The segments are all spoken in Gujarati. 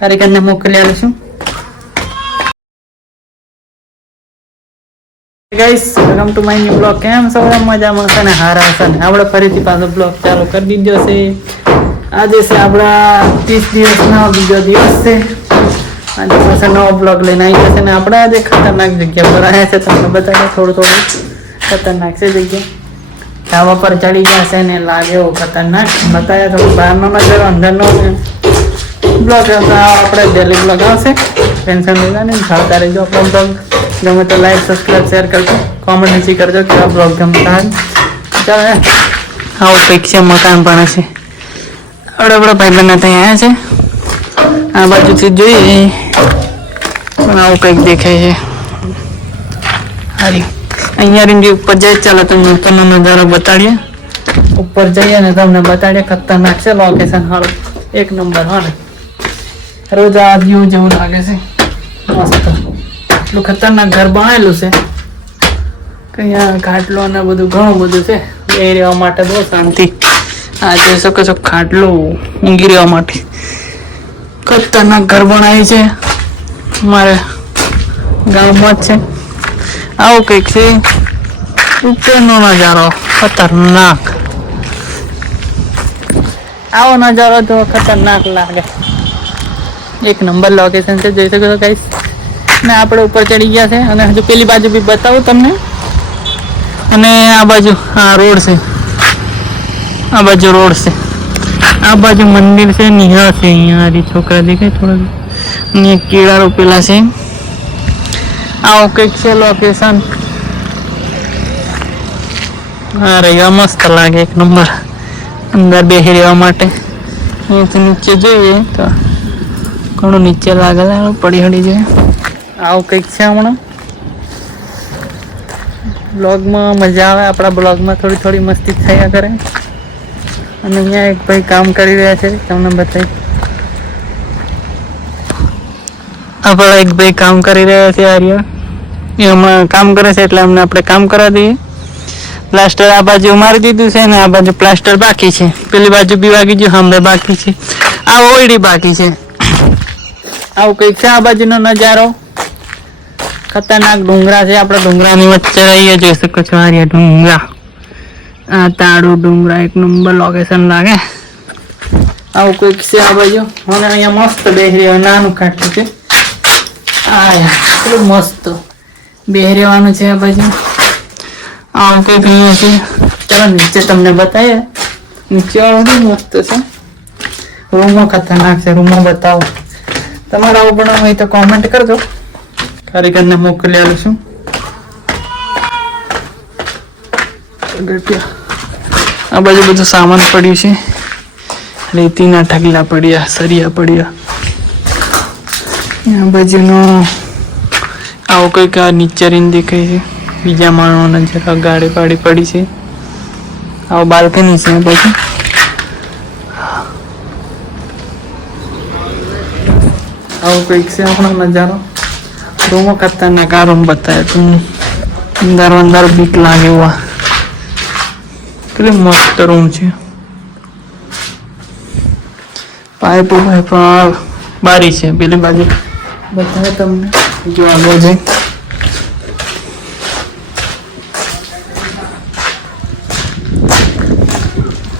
કારીગરને મોકલી આવીશું. Guys welcome to my new blog. કેમ છો? મજામાં છે ને? હારા છે ને? આપણે ફરીથી પાછો બ્લોગ ચાલુ કરી દીધો છે. આજે છે આપણા 30 દિવસનો બીજો દિવસ છે. આજે પાછા નવો બ્લોગ લઈને આવી જશે ને આપણે આજે ખતરનાક જગ્યા પર આવ્યા છે. તમને બતાડે થોડું ખતરનાક છે જગ્યા. ધાબા પર ચડી ગયા છે ને લાગે એવું ખતરનાક. બતાવ્યા થોડું બહારનો નજર અંદરનો બ્લોગ આપણે ડેલી બ્લોગ આવશે. ટેન્શન લેવા નહીં, ખાતા રહેજો આપણો બ્લોગ. ગમે તો લાઈક સબસ્ક્રાઈબ શેર કરજો, કોમેન્ટ નીચે કરજો કેવા બ્લોગ ગમતા હોય. ચાલો આવું કંઈક છે, મકાન પણ છે. આપણા ભાઈબંધને ત્યાં આવ્યા છે. આ બાજુથી જોઈએ પણ આવું કંઈક દેખાય છે. હારી અહીંયા જે ઉપર જાય, ચાલો તમને ઉપરનો નજારો બતાડીએ. ઉપર જઈએ ને તમને બતાડીએ. ખતરનાક છે લોકેશન, હારું એક નંબર. હા ને રોજ આ વ્યૂ જેવું લાગે છે. મસ્ત એટલું ખતરનાક ઘર બનાવેલું છે કે અહીંયા ખાટલો ને બધું ઘણું બધું છે. એ રહેવા માટે બહુ શાંતિ. આ જોઈ શકો છો, ખાટલો ઊંઘી રહેવા માટે ખતરનાક ઘર બનાવી છે. મારે ગામમાં જ છે. આવું કંઈક છે ઉપરનો નજારો. ખતરનાક આવો નજારો તો ખતરનાક લાગે. એક નંબર લોકેશન છે, જોઈ શકો છો ગાઈસ. ને આપણે ઉપર ચડી ગયા છે અને હજુ પેલી બાજુ બી બતાવું તમને. અને આ બાજુ આ રોડ છે, આ બાજુ રોડ છે, આ બાજુ મંદિર છે. નિહાળ છે અહીંયા છોકરા દેખાય થોડા. અને કેળા રોપેલા છે. આવું કંઈક છે લોકેશન. હા રહેવા મસ્ત લાગે, એક નંબર. અંદર બેસી રહેવા માટે. અહીંયાથી નીચે જોઈએ તો ઘણું નીચે લાગે, પડી હળી જાય. આવું કંઈક છે. હમણાં બ્લોગમાં મજા આવે. આપણા બ્લોગમાં થોડી મસ્તી થયા કરે. અને અહીંયા એક ભાઈ કામ કરી રહ્યા છે, તમને બતાવી. આપણા એક ભાઈ કામ કરી રહ્યા છે. આર્યા એમાં કામ કરે છે એટલે અમને આપણે કામ કરા દઈએ. પ્લાસ્ટર આ બાજુ મારી દીધું છે ને આ બાજુ પ્લાસ્ટર બાકી છે. પેલી બાજુ બી વાગી ગયું, હમણાં બાકી છે. આ ઓયડી બાકી છે. આવું કંઈક છે આ બાજુનો નજારો. ખતરનાક ડુંગરા છે. આપણે ડુંગરાની વચ્ચે રહીએ, જોઈ શકો છો. આ ડુંગરા, આ તાળું ડુંગરા, એક નંબર લોકેશન લાગે. આવું કંઈક છે આ બાજુ. અને અહીંયા મસ્ત બેસી રહ્યો નાનું ખાટલું છે. આ કેટલું મસ્ત બેસી રહેવાનું છે આ બાજુ. આવું કંઈક અહીંયા છે. ચાલો નીચે તમને બતાવીએ. નીચે વાળું બી મસ્ત છે. રૂમો ખતરનાક છે. રૂમો બતાવો. તમારે આવું બનાવવું હોય તો કોમેન્ટ કરજો, કારીગરને મોકલી આવીશું. આ બાજુ બધું સામાન પડ્યું છે. રેતીના ઢગલા પડ્યા, સરિયા પડ્યા. આ બાજુનો આવું કંઈક આ નીચે રીને દેખાય છે. બીજા માણસોને જરા ગાડી પાડી પડી છે. આવું બાલ્કની છે આ બાજુ. આવું કંઈક છે આપણો નજારો. રૂમો ખતરનાક. આ રૂમ બતાવે તમને. અંદર બીક લાગે એવા. કેટલી મસ્ત રૂમ છે. પાઇપો બારી છે પેલી બાજુ બતાવે તમને. જો આગળ જાય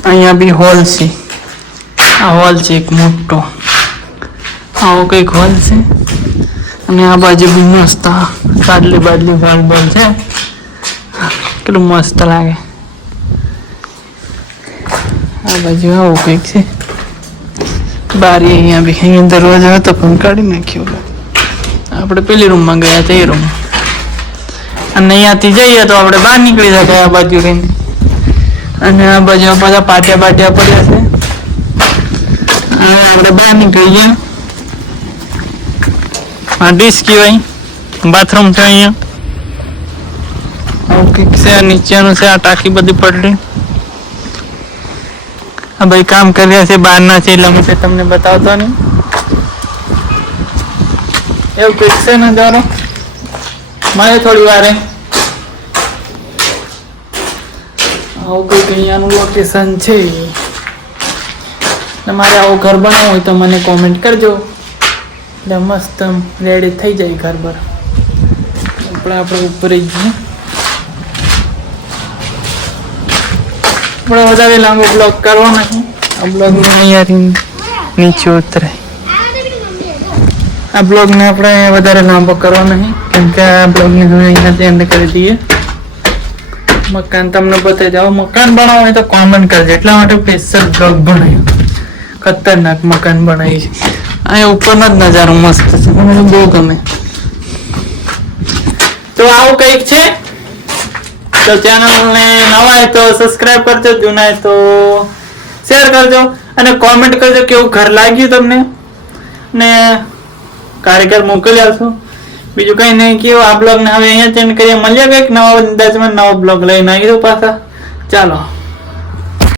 અહીંયા બી હોલ છે. આ હોલ છે એક મોટો. આવો કંઈક હોલ છે. અને આ બાજુ બી મસ્ત બાદલી હોલ છે. કેટલું મસ્ત લાગે. આ બાજુ આવું કંઈક છે. બારી અહીંયા બી. અહીંયા દરવાજો હતો પણ કાઢી નાખ્યો. આપણે પેલી રૂમમાં ગયા હતા એ રૂમ. અને અહીંયાથી જઈએ તો આપણે બહાર નીકળી શકાય આ બાજુ રહીને. અને આ બાજુ બધા પાટિયા પડ્યા છે. આપણે બહાર નીકળી ગયા. આ ડીશ કહેવાય, બાથરૂમ છે અહીંયા. આવું કંઈક છે. નીચેનું છે આ ટાંકી બધી પડલી. આ ભાઈ કામ કરી રહ્યા છે, બહારના છે એટલે હું તમને બતાવતો નહીં. એવું કંઈક છે નજારો. મળે થોડી વારે. આવું કંઈક અહીંયાનું લોકેશન છે. તમારે આવું ઘર બનાવવું હોય તો મને કોમેન્ટ કરજો. એટલે મસ્ત રેડી થઈ જાય ઘર પર. આપણે ઉપર જ જઈએ. આપણે વધારે લાંબો બ્લોગ કરવો નથી. આ બ્લોગને અહીંયાથી નીચે ઉતરાય. આ બ્લોગને આપણે વધારે લાંબો કરવો નહીં, કેમ કે આ બ્લોગને હવે અહીંયાથી એન્ડ કરી દઈએ. મકાન તમને બતાવી દઉં. મકાન બનાવવું હોય તો કોમેન્ટ કરજો, એટલા માટે સ્પેશિયલ બ્લોગ બનાવ્યો. ખતરનાક મકાન બનાવી છે. અહીંયા ઉપરનો જ નજારો મસ્ત છે, મને બહુ ગમે. તો આવું કંઈક છે. તો ચેનલને નવા હોય તો સબસ્ક્રાઇબ કરજો, જૂના હોય તો શેર કરજો અને કોમેન્ટ કરજો કેવું ઘર લાગ્યું તમને, ને કારીગર મોકલી આવશો. બીજું કઈ નહીં કેવું. આ બ્લોગને હવે અહીંયા ચેન્જ કરીએ. મળીએ કંઈક નવા અંદાજમાં નવો બ્લોગ લઈને આવીશું પાછા. ચાલો.